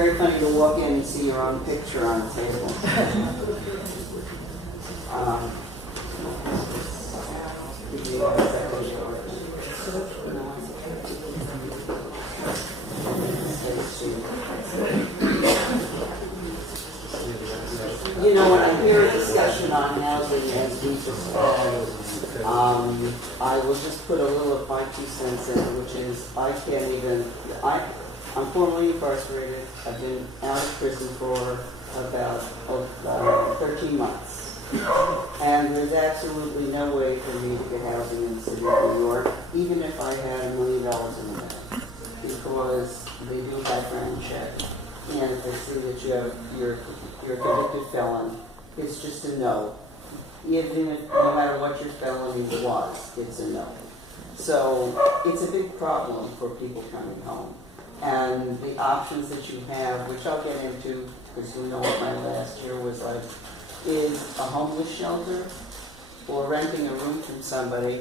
very funny to walk in and see your own picture on the table. You know, when I hear a discussion on housing, as we just had, I will just put a little of my 2 cents in, which is I'm formerly incarcerated. I've been out of prison for about 13 months. And there's absolutely no way for me to get housing in the city of New York, even if I had $1 million in the bank, because they do a background check. And if they see that you're a convicted felon, it's just a no. Even if, no matter what your felony was, it's a no. So it's a big problem for people coming home. And the options that you have, which I'll get into, because you know what my last year was like, is a homeless shelter or renting a room from somebody.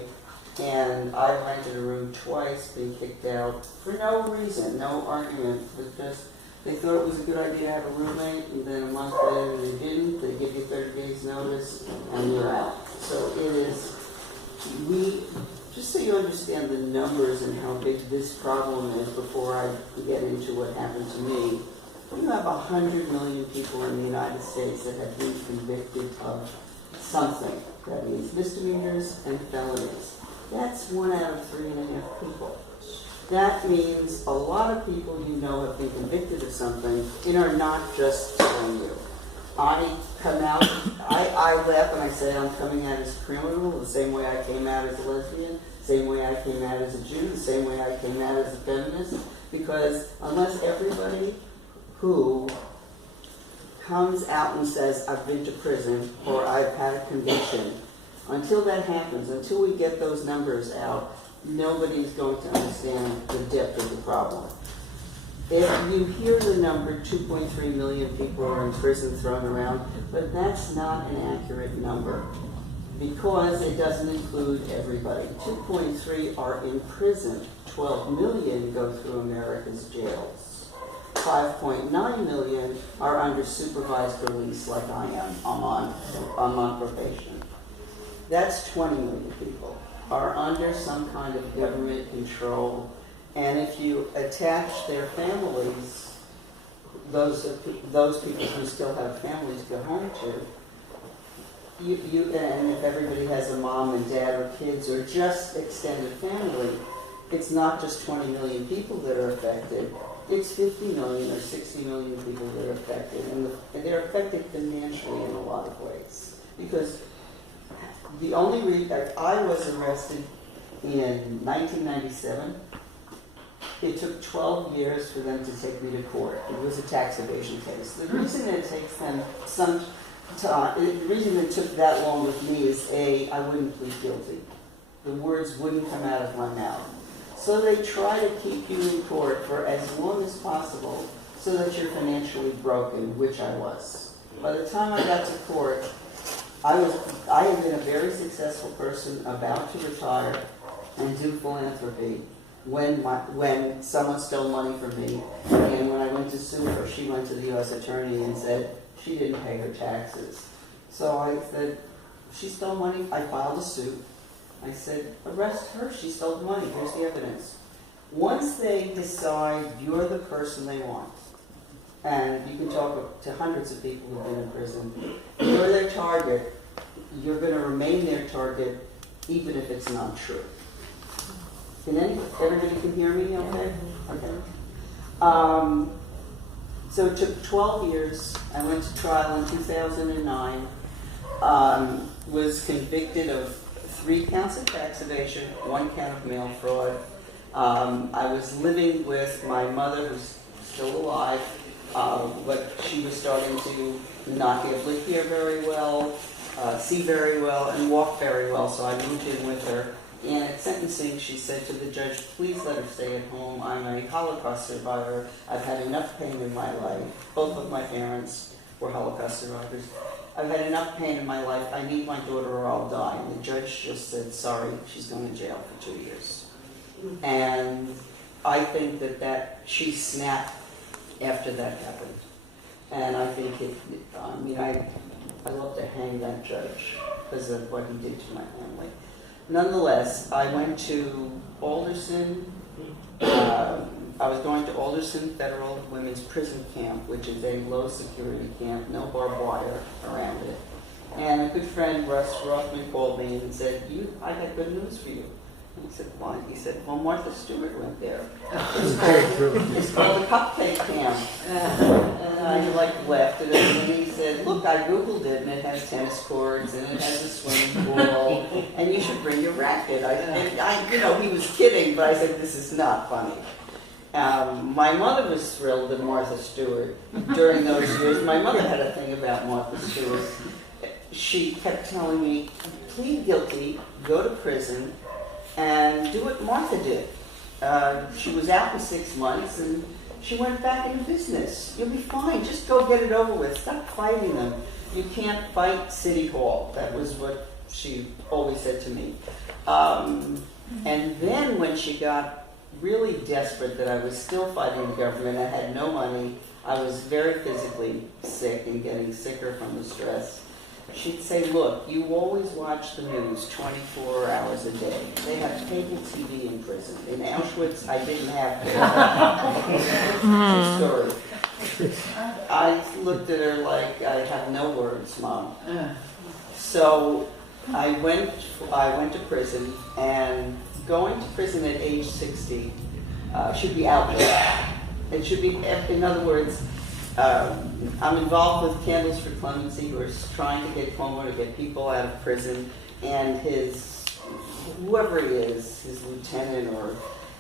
And I rented a room twice, being kicked out for no reason, no argument, but just they thought it was a good idea to have a roommate, and then a month later they didn't. They give you 30 days notice, and you're out. So it is, just so you understand the numbers and how big this problem is before I get into what happened to me, you have 100 million people in the United States that have been convicted of something. That means misdemeanors and felonies. That's 1 out of 3.5 people. That means a lot of people you know have been convicted of something and are not just telling you. I laugh when I say I'm coming out as a criminal, the same way I came out as a lesbian, same way I came out as a Jew, the same way I came out as a feminist, because unless everybody who comes out and says, I've been to prison or I've had a conviction, until that happens, until we get those numbers out, nobody's going to understand the depth of the problem. If you hear the number, 2.3 million people are in prison thrown around, but that's not an accurate number because it doesn't include everybody. 2.3 are in prison. 12 million go through America's jails. 5.9 million are under supervised release like I am. I'm on probation. That's 20 million people are under some kind of government control. And if you attach their families, those people who still have families to go home to, and if everybody has a mom and dad or kids or just extended family, it's not just 20 million people that are affected. It's 50 million or 60 million people that are affected. And they're affected financially in a lot of ways. Because the only reason I was arrested in 1997, it took 12 years for them to take me to court. It was a tax evasion case. The reason it takes them some time, the reason it took that long with me is I wouldn't plead guilty. The words wouldn't come out of my mouth. So they try to keep you in court for as long as possible so that you're financially broken, which I was. By the time I got to court, I had been a very successful person about to retire and do philanthropy when someone stole money from me. And when I went to sue her, she went to the U.S. attorney and said she didn't pay her taxes. So I said, she stole money. I filed a suit. I said, arrest her. She stole the money. Here's the evidence. Once they decide you're the person they want, and you can talk to hundreds of people who've been in prison, you're their target, you're going to remain their target even if it's not true. Everybody can hear me okay? Okay. So it took 12 years. I went to trial in 2009. Was convicted of 3 counts of tax evasion, 1 count of mail fraud. I was living with my mother, who's still alive, but she was starting to not be able to hear very well, see very well, and walk very well, so I moved in with her. And at sentencing, she said to the judge, please let her stay at home. I'm a Holocaust survivor. I've had enough pain in my life. Both of my parents were Holocaust survivors. I've had enough pain in my life. I need my daughter or I'll die. And the judge just said, sorry, she's going to jail for 2 years. And I think that she snapped after that happened. And I think I love to hang that judge because of what he did to my family. Nonetheless, I went to Alderson. I was going to Alderson Federal Women's Prison Camp, which is a low security camp, no barbed wire around it. And a good friend, Russ Rothman, called me and said, I got good news for you. And I said, why? He said, well, Martha Stewart went there. It's called the Cupcake Camp. And I laughed at him, and he said, look, I Googled it, and it has tennis courts, and it has a swimming pool, and you should bring your racket. He was kidding, but I said, this is not funny. My mother was thrilled that Martha Stewart, during those years, my mother had a thing about Martha Stewart. She kept telling me, plead guilty, go to prison, and do what Martha did. She was out in 6 months, and she went back into business. You'll be fine. Just go get it over with. Stop fighting them. You can't fight City Hall. That was what she always said to me. And then when she got really desperate that I was still fighting the government, I had no money, I was very physically sick and getting sicker from the stress, she'd say, look, you always watch the news 24 hours a day. They have cable TV in prison. In Auschwitz, I didn't have to. True story. I looked at her like, I have no words, Mom. So I went to prison, and going to prison at age 60 should be outlawed. It should be, in other words, I'm involved with Candles for Clemency, who are trying to get Cuomo to get people out of prison, and whoever he is, his lieutenant, or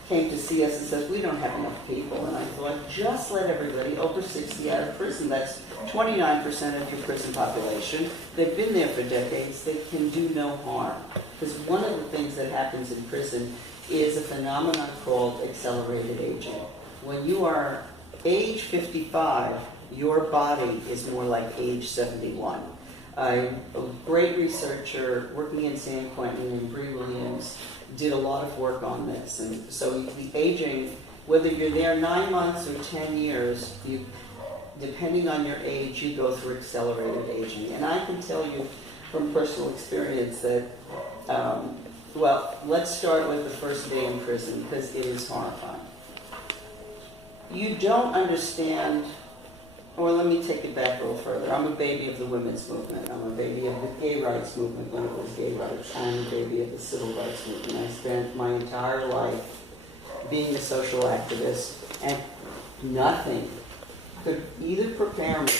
came to see us and says, we don't have enough people. And I thought, just let everybody over 60 out of prison. That's 29% of your prison population. They've been there for decades. They can do no harm. Because one of the things that happens in prison is a phenomenon called accelerated aging. When you are age 55, your body is more like age 71. A great researcher working in San Quentin and Bree Williams did a lot of work on this. And so the aging, whether you're there 9 months or 10 years, depending on your age, you go through accelerated aging. And I can tell you from personal experience that, let's start with the first day in prison, because it is horrifying. You don't understand, or let me take it back a little further. I'm a baby of the women's movement. I'm a baby of the gay rights movement when it was gay rights. I'm a baby of the civil rights movement. I spent my entire life being a social activist, and nothing could either prepare me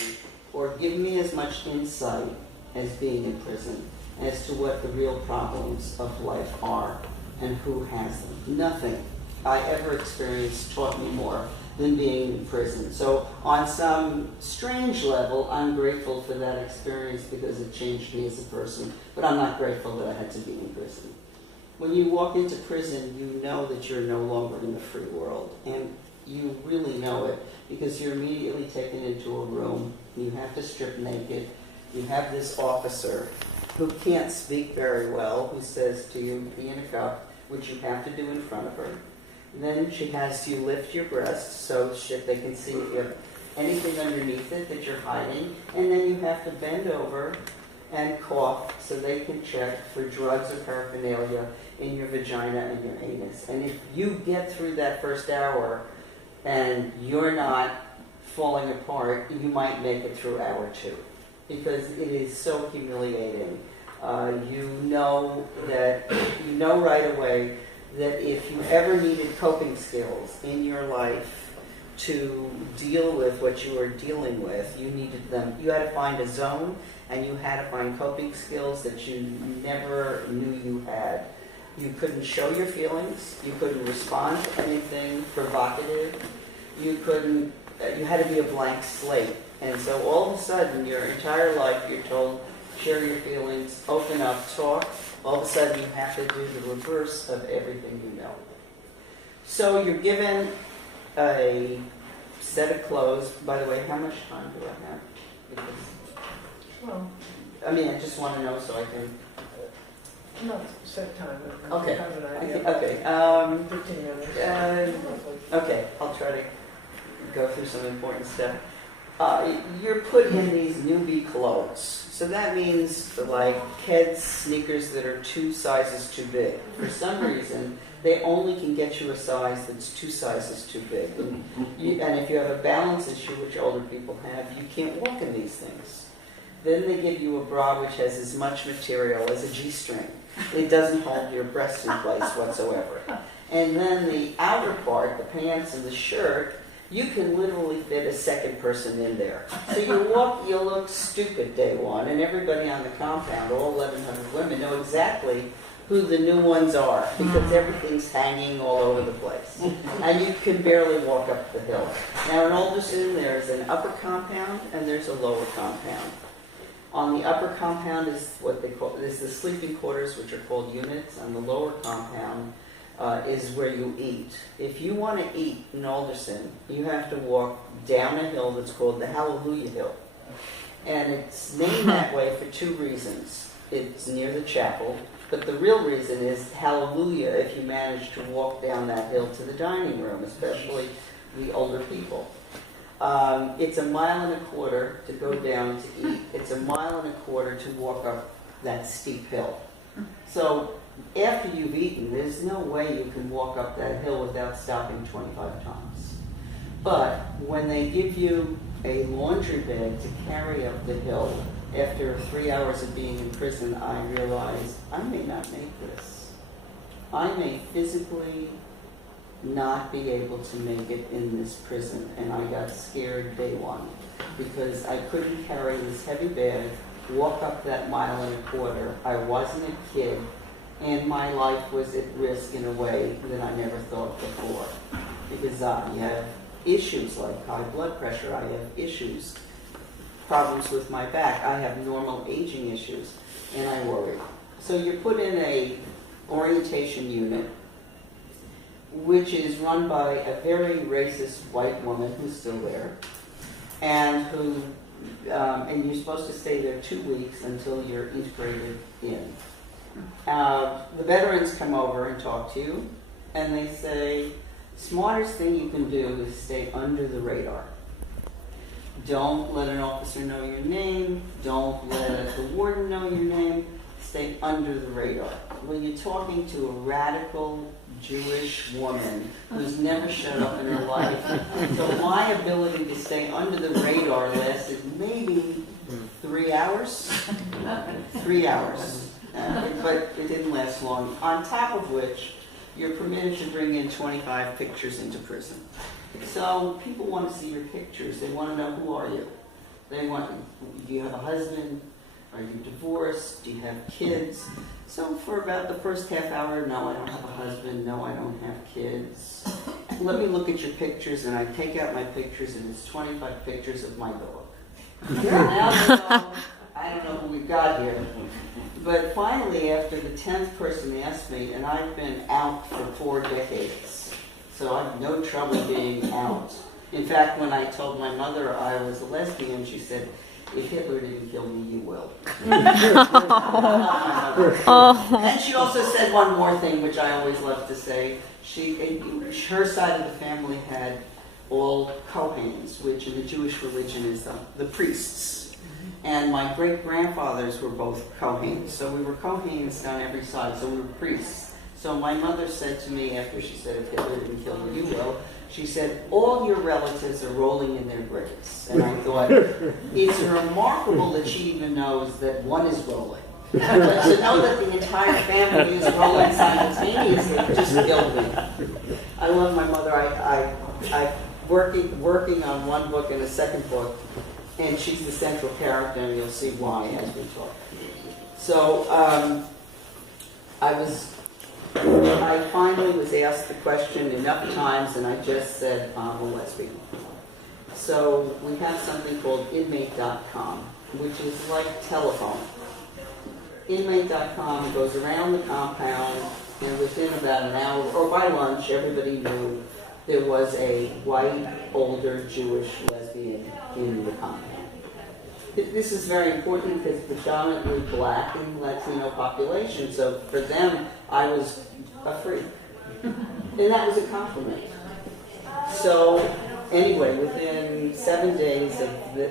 or give me as much insight as being in prison as to what the real problems of life are and who has them. Nothing I ever experienced taught me more than being in prison. So on some strange level, I'm grateful for that experience because it changed me as a person, but I'm not grateful that I had to be in prison. When you walk into prison, you know that you're no longer in the free world, and you really know it because you're immediately taken into a room, you have to strip naked, you have this officer who can't speak very well, who says to you, pee in a cup, which you have to do in front of her. And then she has you lift your breast so they can see if you have anything underneath it that you're hiding. And then you have to bend over and cough so they can check for drugs or paraphernalia in your vagina and your anus. And if you get through that first hour and you're not falling apart, you might make it through hour 2 because it is so humiliating. You know right away that if you ever needed coping skills in your life to deal with what you were dealing with, you needed them. You had to find a zone, and you had to find coping skills that you never knew you had. You couldn't show your feelings. You couldn't respond to anything provocative. You had to be a blank slate. And so all of a sudden, your entire life, you're told, share your feelings, open up, talk. All of a sudden you have to do the reverse of everything you know. So you're given a set of clothes. By the way, how much time do I have? I just want to know so I can... No, set time. Okay. Have an idea. Okay. 15 minutes. Okay, I'll try to go through some important stuff. You're put in these newbie clothes. So that means like kids' sneakers that are 2 sizes too big. For some reason, they only can get you a size that's 2 sizes too big. And if you have a balance issue, which older people have, you can't walk in these things. Then they give you a bra which has as much material as a G-string. It doesn't hold your breasts in place whatsoever. And then the outer part, the pants and the shirt, you can literally fit a second person in there. So you look stupid day one, and everybody on the compound, all 1,100 women, know exactly who the new ones are, because everything's hanging all over the place. And you can barely walk up the hill. Now in Alderson, there's an upper compound and there's a lower compound. On the upper compound is what they call, is the sleeping quarters, which are called units, and the lower compound is where you eat. If you want to eat in Alderson, you have to walk down a hill that's called the Hallelujah Hill. And it's named that way for 2 reasons. It's near the chapel, but the real reason is hallelujah if you manage to walk down that hill to the dining room, especially the older people. It's 1.25 miles to go down to eat. It's 1.25 miles to walk up that steep hill. So after you've eaten, there's no way you can walk up that hill without stopping 25 times. But when they give you a laundry bag to carry up the hill, after 3 hours of being in prison, I realized I may not make this. I may physically not be able to make it in this prison. And I got scared day one because I couldn't carry this heavy bag, walk up that 1.25 miles. I wasn't a kid. And my life was at risk in a way that I never thought before. Because I have issues like high blood pressure, I have issues, problems with my back, I have normal aging issues, and I worry. So you're put in a orientation unit, which is run by a very racist white woman who's still there, and and you're supposed to stay there 2 weeks until you're integrated in. The veterans come over and talk to you, and they say, smartest thing you can do is stay under the radar. Don't let an officer know your name. Don't let the warden know your name. Stay under the radar. When you're talking to a radical Jewish woman who's never shut up in her life, so my ability to stay under the radar lasted maybe 3 hours. 3 hours. But it didn't last long. On top of which, you're permitted to bring in 25 pictures into prison. So people want to see your pictures. They want to know, who are you? They want, do you have a husband? Are you divorced? Do you have kids? So for about the first half hour, no, I don't have a husband. No, I don't have kids. Let me look at your pictures, and I take out my pictures, and it's 25 pictures of my dog. Now I don't know who we've got here. But finally, after the 10th person asked me, and I've been out for 4 decades, so I have no trouble being out. In fact, when I told my mother I was a lesbian, she said, if Hitler didn't kill me, you will. And she also said one more thing, which I always love to say. Her side of the family had all Kohens, which in the Jewish religion is the priests. And my great-grandfathers were both Kohens. So we were Kohens down every side, so we were priests. So my mother said to me after she said, if Hitler didn't kill you, you will, she said, all your relatives are rolling in their graves. And I thought, it's remarkable that she even knows that one is rolling. But to know that the entire family is rolling simultaneously just killed me. I love my mother. I working on one book and a second book, and she's the central character, and you'll see why as we talk. So I finally was asked the question enough times, and I just said, I'm a lesbian. So we have something called inmate.com, which is like telephone. Inmate.com goes around the compound, and within about an hour, or by lunch, everybody knew there was a white, older Jewish lesbian in the compound. This is very important because it's predominantly black and Latino population, so for them, I was a freak. And that was a compliment. So Anyway, within 7 days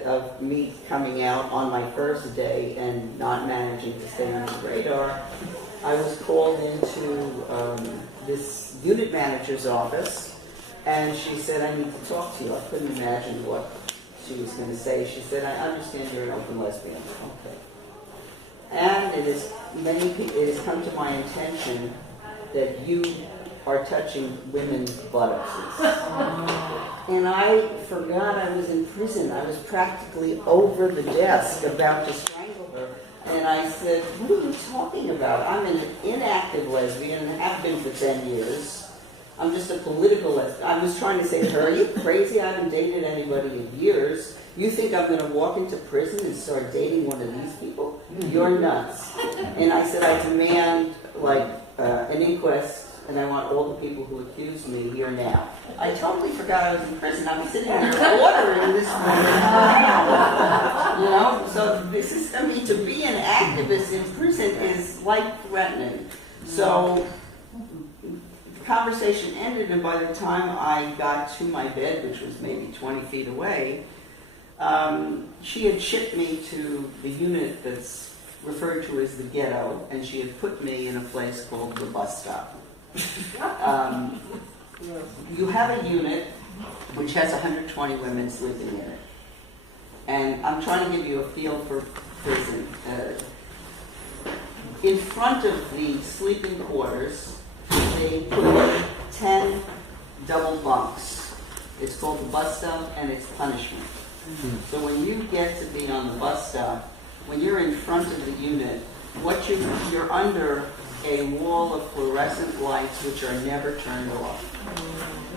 of me coming out on my first day and not managing to stay on the radar, I was called into this unit manager's office, and she said, I need to talk to you. I couldn't imagine what she was going to say. She said, I understand you're an open lesbian. Okay. And it has come to my attention that you are touching women's buttocks. And I forgot I was in prison. I was practically over the desk about to strangle her. And I said, what are you talking about? I'm an inactive lesbian and have been for 10 years. I'm just a political lesbian. I was trying to say to her, are you crazy? I haven't dated anybody in years. You think I'm going to walk into prison and start dating one of these people? You're nuts. And I said, I demand an inquest, and I want all the people who accused me here now. I totally forgot I was in prison. I'm sitting here ordering this woman around. You know? So this is, I mean, to be an activist in prison is life-threatening. So the conversation ended, and by the time I got to my bed, which was maybe 20 feet away, she had shipped me to the unit that's referred to as the ghetto, and she had put me in a place called the bus stop. You have a unit which has 120 women sleeping in it. And I'm trying to give you a feel for prison. In front of the sleeping quarters, they put 10 double bunks. It's called the bus stop, and it's punishment. So when you get to be on the bus stop, when you're in front of the unit, you're under a wall of fluorescent lights which are never turned off.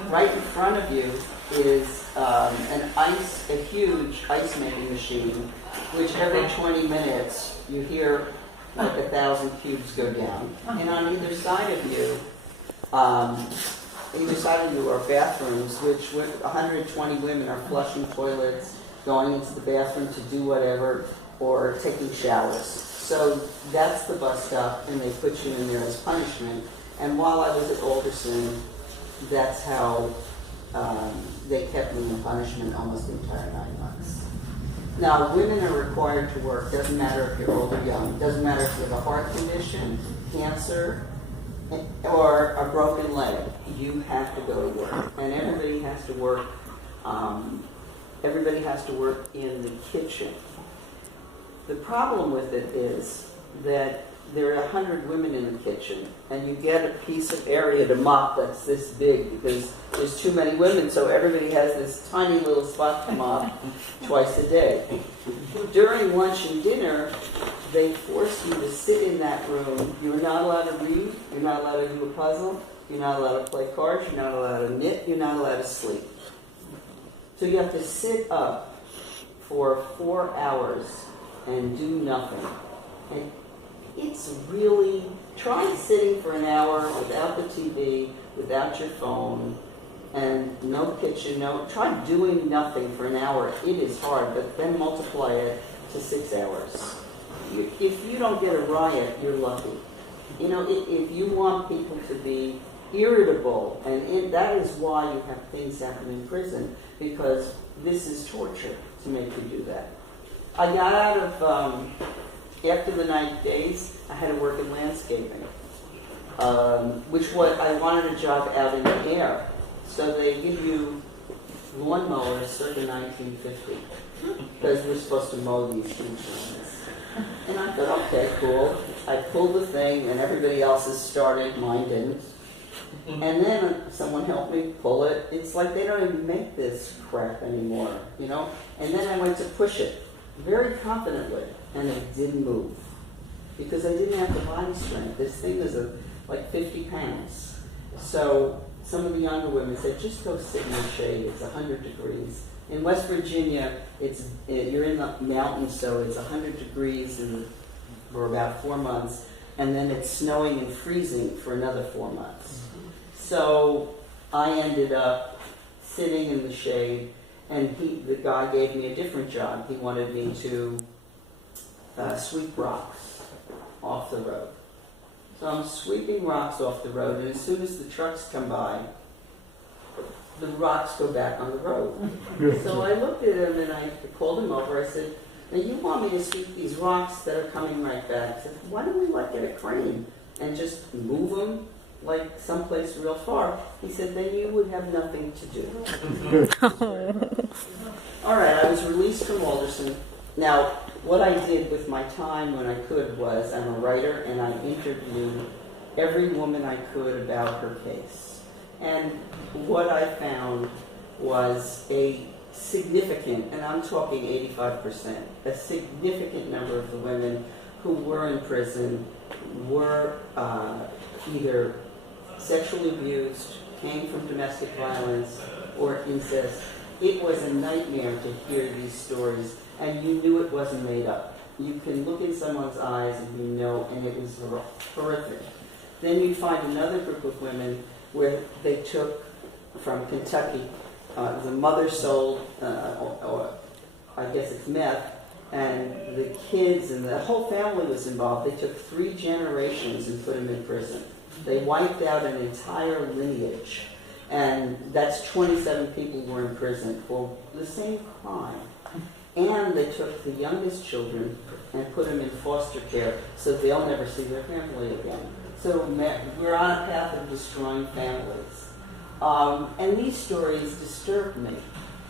Right in front of you is a huge ice making machine, which every 20 minutes you hear like 1,000 cubes go down. And on either side of you are bathrooms, which with 120 women are flushing toilets, going into the bathroom to do whatever, or taking showers. So that's the bus stop, and they put you in there as punishment. And while I was at Alderson, that's how they kept me in punishment almost the entire 9 months. Now, women are required to work. Doesn't matter if you're old or young. Doesn't matter if you have a heart condition, cancer, or a broken leg. You have to go to work, and everybody has to work. Everybody has to work in the kitchen. The problem with it is that there are 100 women in the kitchen, and you get a piece of area to mop that's this big because there's too many women, so everybody has this tiny little spot to mop twice a day. During lunch and dinner, they force you to sit in that room. You're not allowed to read, you're not allowed to do a puzzle, you're not allowed to play cards, you're not allowed to knit, you're not allowed to sleep. So you have to sit up for 4 hours and do nothing. And it's really, try sitting for an hour without the TV, without your phone, and no kitchen, try doing nothing for an hour. It is hard, but then multiply it to 6 hours. If you don't get a riot, you're lucky. You know, if you want people to be irritable, and that is why you have things happen in prison, because this is torture to make you do that. I got out of, after the 90 days, I had to work in landscaping, I wanted a job out in the air. So they give you lawnmowers circa 1950, because we're supposed to mow these huge lawns. And I thought, okay, cool. I pulled the thing, and everybody else's started, mine didn't. And then someone helped me pull it. It's like they don't even make this crap anymore, you know? And then I went to push it very confidently, and it didn't move because I didn't have the body strength. This thing is like 50 pounds. So some of the younger women said, just go sit in the shade. It's 100 degrees. In West Virginia, you're in the mountains, so it's 100 degrees for about 4 months, and then it's snowing and freezing for another 4 months. So I ended up sitting in the shade, and the guy gave me a different job. He wanted me to sweep rocks off the road. So I'm sweeping rocks off the road, and as soon as the trucks come by, the rocks go back on the road. So I looked at him and I called him over. I said, now you want me to sweep these rocks that are coming right back? I said, why don't we like get a crane and just move them like someplace real far? He said, then you would have nothing to do. All right, I was released from Alderson. Now, what I did with my time when I could was, I'm a writer and I interviewed every woman I could about her case. And what I found was a significant, and I'm talking 85%, a significant number of the women who were in prison were either sexually abused, came from domestic violence, or incest. It was a nightmare to hear these stories, and you knew it wasn't made up. You can look in someone's eyes and you know, and it was horrific. Then you find another group of women where they took from Kentucky, the mother sold, or I guess it's meth, and the kids and the whole family was involved. They took 3 generations and put them in prison. They wiped out an entire lineage, and that's 27 people who were in prison for the same crime. And they took the youngest children and put them in foster care so they'll never see their family again. So we're on a path of destroying families. And these stories disturbed me.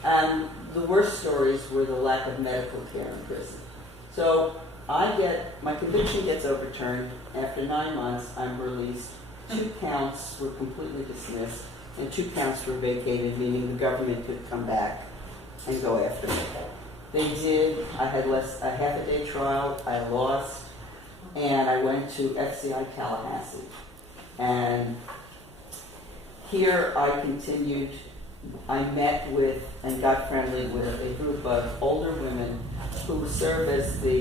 And the worst stories were the lack of medical care in prison. So my conviction gets overturned. After 9 months, I'm released. 2 counts were completely dismissed, and 2 counts were vacated, meaning the government could come back and go after me. They did. I had a half-a-day trial. I lost. And I went to FCI Tallahassee. And here I continued. I met with and got friendly with a group of older women who serve as the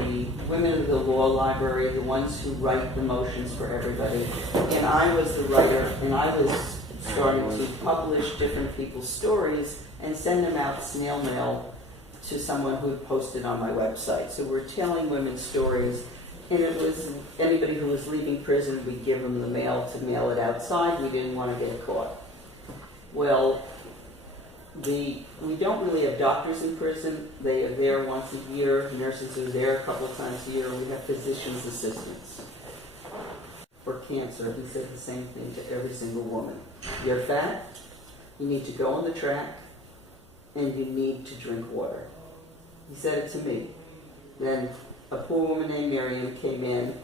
women of the law library, the ones who write the motions for everybody. And I was the writer, and I was starting to publish different people's stories and send them out snail mail to someone who had posted on my website. So we're telling women's stories. And it was anybody who was leaving prison, we'd give them the mail to mail it outside. We didn't want to get caught. Well, we don't really have doctors in prison. They are there once a year. Nurses are there a couple of times a year. We have physician's assistants. For cancer, he said the same thing to every single woman. You're fat, you need to go on the track, and you need to drink water. He said it to me. Then a poor woman named Miriam came in,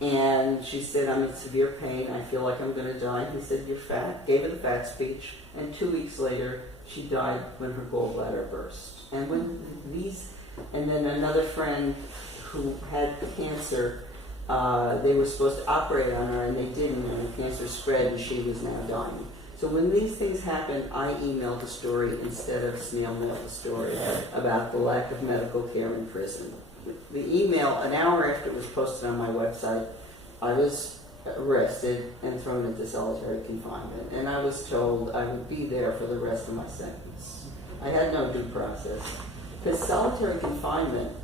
and she said, I'm in severe pain. I feel like I'm going to die. He said, you're fat. Gave her the fat speech. And 2 weeks later, she died when her gallbladder burst. And then another friend who had cancer, they were supposed to operate on her, and they didn't, and the cancer spread, and she was now dying. So when these things happened, I emailed the story instead of snail mailed the story about the lack of medical care in prison. The email, an hour after it was posted on my website, I was arrested and thrown into solitary confinement. And I was told I would be there for the rest of my sentence. I had no due process. Because solitary confinement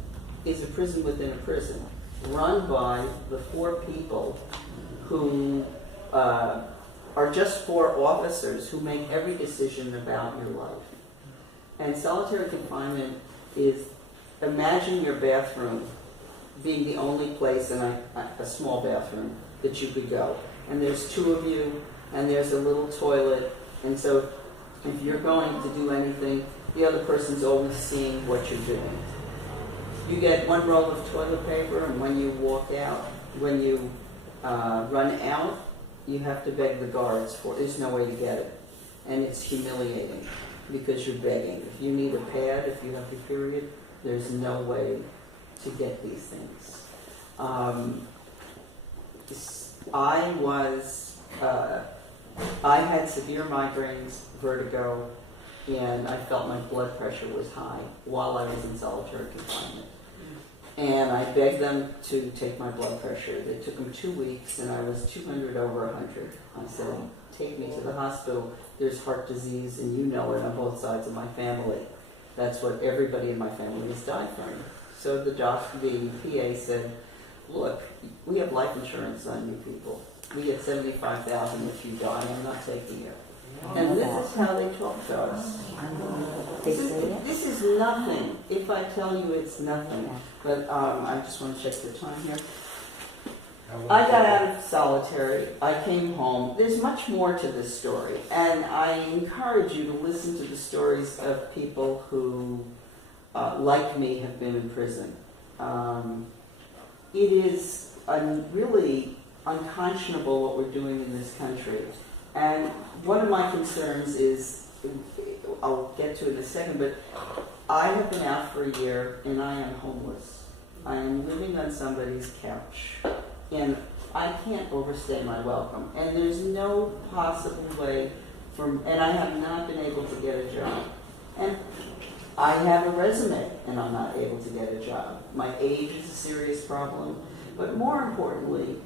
is a prison within a prison, run by the 4 people who are just 4 officers who make every decision about your life. And solitary confinement is, imagine your bathroom being the only place in a small bathroom that you could go. And there's 2 of you, and there's a little toilet, and so if you're going to do anything, the other person's always seeing what you're doing. You get 1 roll of toilet paper, and when you walk out, when you run out, you have to beg the guards for it. There's no way to get it. And it's humiliating because you're begging. If you need a pad, if you have your period, there's no way to get these things. I had severe migraines, vertigo, and I felt my blood pressure was high while I was in solitary confinement. And I begged them to take my blood pressure. They took them 2 weeks, and I was 200 over 100. I said, take me to the hospital. There's heart disease, and you know it on both sides of my family. That's what everybody in my family has died from. So the PA said, look, we have life insurance on you people. we get 75,000 if you die. I'm not taking it. And this is how they talk to us. This is nothing. If I tell you it's nothing. But I just want to check the time here. I got out of solitary. I came home. There's much more to this story. And I encourage you to listen to the stories of people who, like me, have been in prison. It is really unconscionable what we're doing in this country. And one of my concerns is, I'll get to it in a second, but I have been out for a year and I am homeless. I am living on somebody's couch. And I can't overstay my welcome. And there's no possible way and I have not been able to get a job. And I have a resume and I'm not able to get a job. My age is a serious problem. But more importantly,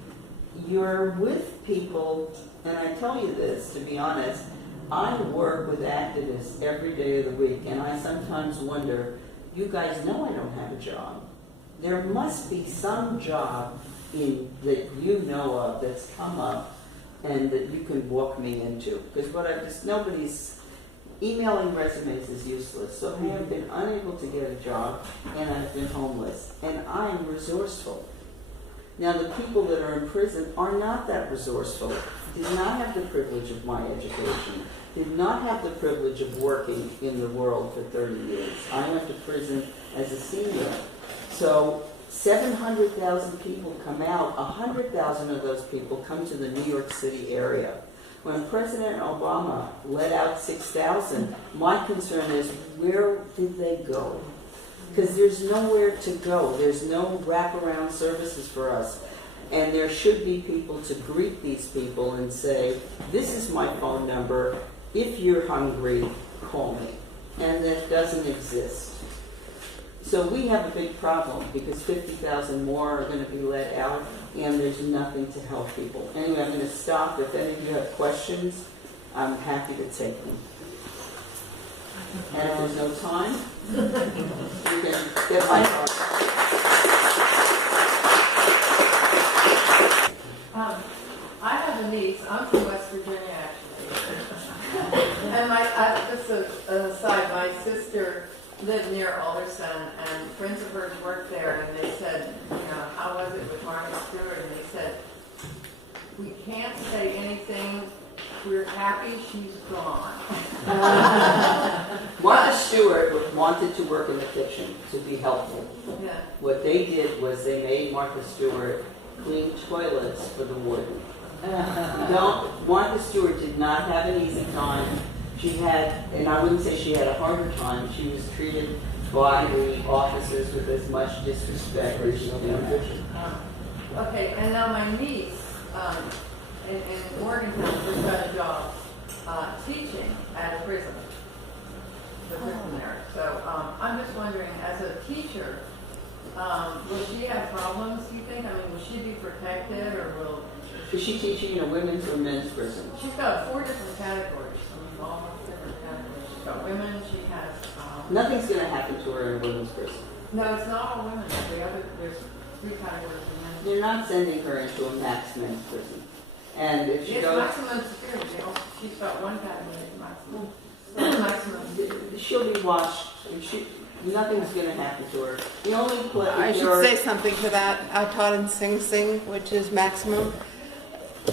you're with people, and I tell you this, to be honest, I work with activists every day of the week, and I sometimes wonder, you guys know I don't have a job. There must be some job that you know of that's come up and that you can walk me into. Because nobody's emailing resumes is useless. So I have been unable to get a job, and I've been homeless, and I'm resourceful. Now, the people that are in prison are not that resourceful, did not have the privilege of my education, did not have the privilege of working in the world for 30 years. I went to prison as a senior. So 700,000 people come out, 100,000 of those people come to the New York City area. When President Obama let out 6,000, my concern is, where did they go? Because there's nowhere to go. There's no wraparound services for us. And there should be people to greet these people and say, this is my phone number. If you're hungry, call me. And that doesn't exist. So we have a big problem because 50,000 more are going to be let out and there's nothing to help people. Anyway, I'm going to stop. If any of you have questions, I'm happy to take them. And if there's no time, you can get my card. I have a niece. I'm from West Virginia, actually. And just an aside, my sister lived near Alderson, and friends of hers worked there, and they said, how was it with Martha Stewart? And they said, we can't say anything. We're happy she's gone. Martha Stewart wanted to work in the kitchen to be helpful. Yeah. What they did was they made Martha Stewart clean toilets for the warden. No, Martha Stewart did not have an easy time. She had, and I wouldn't say she had a harder time, she was treated by the officers with as much disrespect as she did. Okay, and now my niece in Morgantown just got a job teaching at a prison. The prison there. So I'm just wondering, as a teacher, will she have problems, you think? I mean, will she be protected, or will... Is she teaching in a women's or men's prison? She's got 4 different categories. Almost different categories. She's got women, she has... Nothing's going to happen to her in a women's prison. No, it's not all women. There's 3 categories of men. They're not sending her into a max men's prison. And if she It's goes... maximum security. She's got 1 category maximum. She'll be watched. Nothing's going to happen to her. The only place... I should say something to that. I taught in Sing Sing, which is maximum.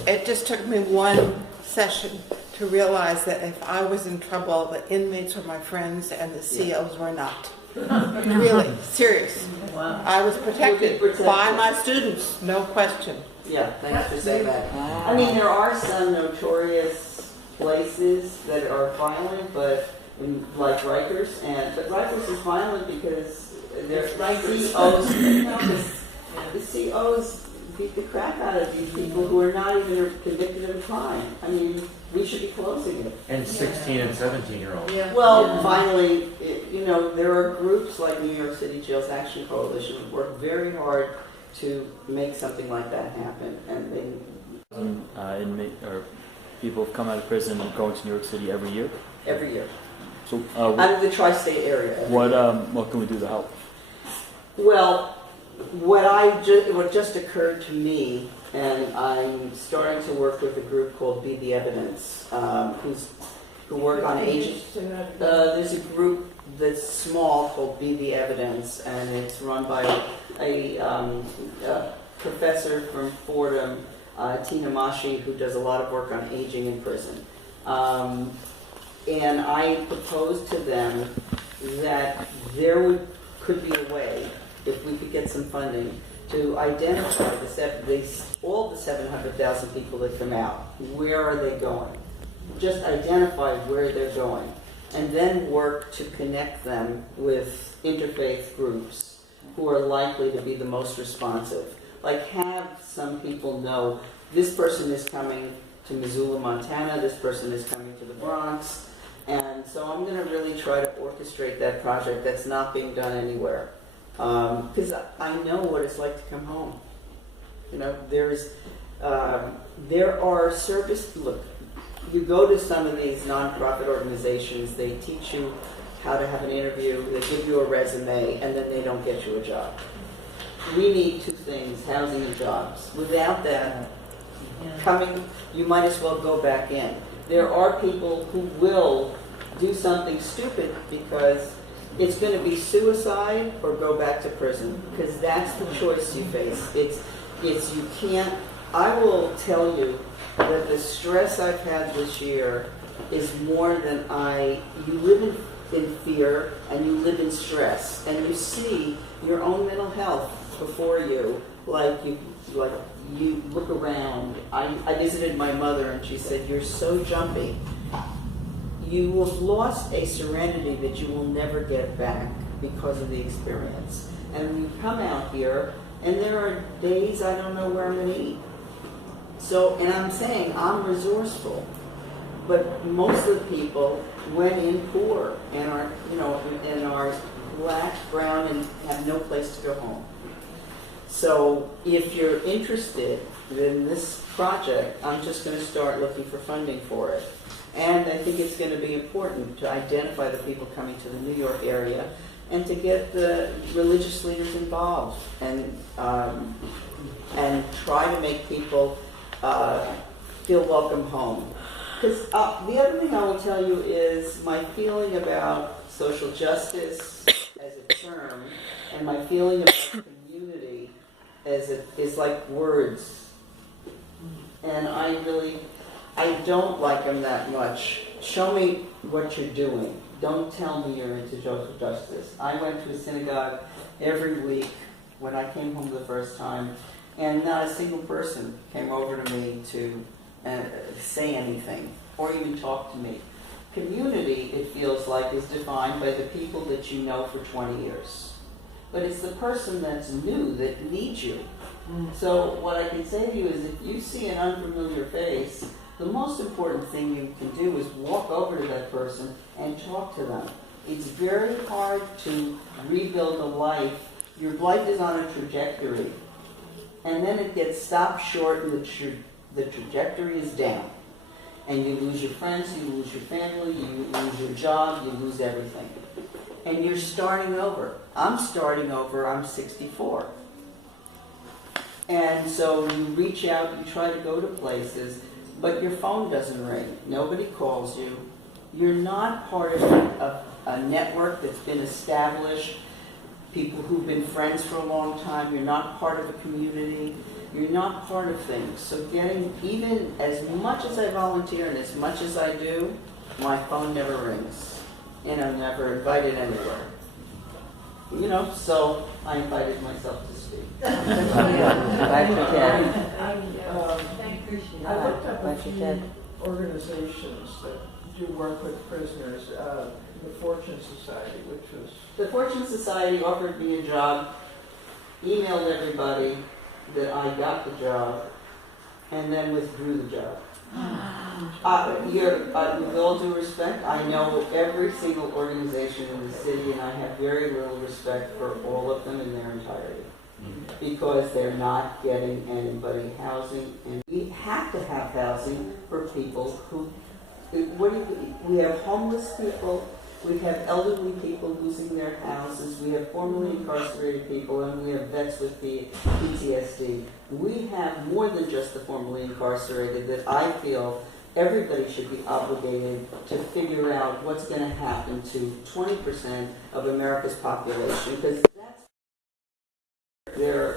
It just took me 1 session to realize that if I was in trouble, the inmates were my friends and the COs were not. Really, serious. Wow. I was protected by my students, no question. Yeah, thanks for saying that. I mean, there are some notorious places that are violent, but like Rikers, but Rikers is violent because their COs, the COs beat the crap out of these people who are not even convicted of a crime. I mean, we should be closing it. And 16 and 17-year-olds. Yeah. Well, finally, there are groups like New York City Jails Action Coalition who work very hard to make something like that happen, and they inmate or people have come out of prison and go into New York City every year. every year So out of the tri-state area. what can we do to help? Well, what just occurred to me, and I'm starting to work with a group called Be the Evidence, who work on aging. There's a group that's small called Be the Evidence, and it's run by a professor from Fordham, Tina Mashi, who does a lot of work on aging in prison. And I proposed to them that could be a way, if we could get some funding, to identify all the 700,000 people that come out. Where are they going? Just identify where they're going, and then work to connect them with interfaith groups who are likely to be the most responsive. Like, have some people know this person is coming to Missoula, Montana, this person is coming to the Bronx, and so I'm going to really try to orchestrate that project that's not being done anywhere. Because I know what it's like to come home. You know, there are look, you go to some of these nonprofit organizations, they teach you how to have an interview, they give you a resume, and then they don't get you a job. We need two things, housing and jobs. Without that, you might as well go back in. There are people who will do something stupid because it's going to be suicide or go back to prison, because that's the choice you face. You can't. I will tell you that the stress I've had this year is more than you live in fear and you live in stress, and you see your own mental health before you, like you look around. I visited my mother and she said, "You're so jumpy. You have lost a serenity that you will never get back because of the experience." And we come out here, and there are days I don't know where I'm going to eat. So, and I'm saying I'm resourceful, but most of the people went in poor and are black, brown, and have no place to go home. So, if you're interested in this project, I'm just going to start looking for funding for it. And I think it's going to be important to identify the people coming to the New York area and to get the religious leaders involved and try to make people feel welcome home. Because the other thing I will tell you is my feeling about social justice as a term and my feeling about community is like words. And I don't like them that much. Show me what you're doing. Don't tell me you're into social justice. I went to a synagogue every week when I came home the first time, and not a single person came over to me to say anything or even talk to me. Community, it feels like, is defined by the people that you know for 20 years. But it's the person that's new that needs you. So what I can say to you is, if you see an unfamiliar face, the most important thing you can do is walk over to that person and talk to them. It's very hard to rebuild a life. Your life is on a trajectory, and then it gets stopped short, and the trajectory is down. And you lose your friends, you lose your family, you lose your job, you lose everything. And you're starting over. I'm starting over, I'm 64. And so you reach out, you try to go to places, but your phone doesn't ring. Nobody calls you. You're not part of a network that's been established, people who've been friends for a long time. You're not part of a community. You're not part of things. So even as much as I volunteer and as much as I do, my phone never rings. And I'm never invited anywhere. So I invited myself to speak. Back to Ken. I looked up a few organizations that do work with prisoners. The Fortune Society, which was... The Fortune Society offered me a job, emailed everybody that I got the job, and then withdrew the job. With all due respect, I know every single organization in the city, and I have very little respect for all of them in their entirety, because they're not getting anybody housing, and we have to have housing for people who, we have homeless people We have elderly people losing their houses, we have formerly incarcerated people, and we have vets with PTSD. We have more than just the formerly incarcerated that I feel everybody should be obligated to figure out what's going to happen to 20% of America's population, because that's their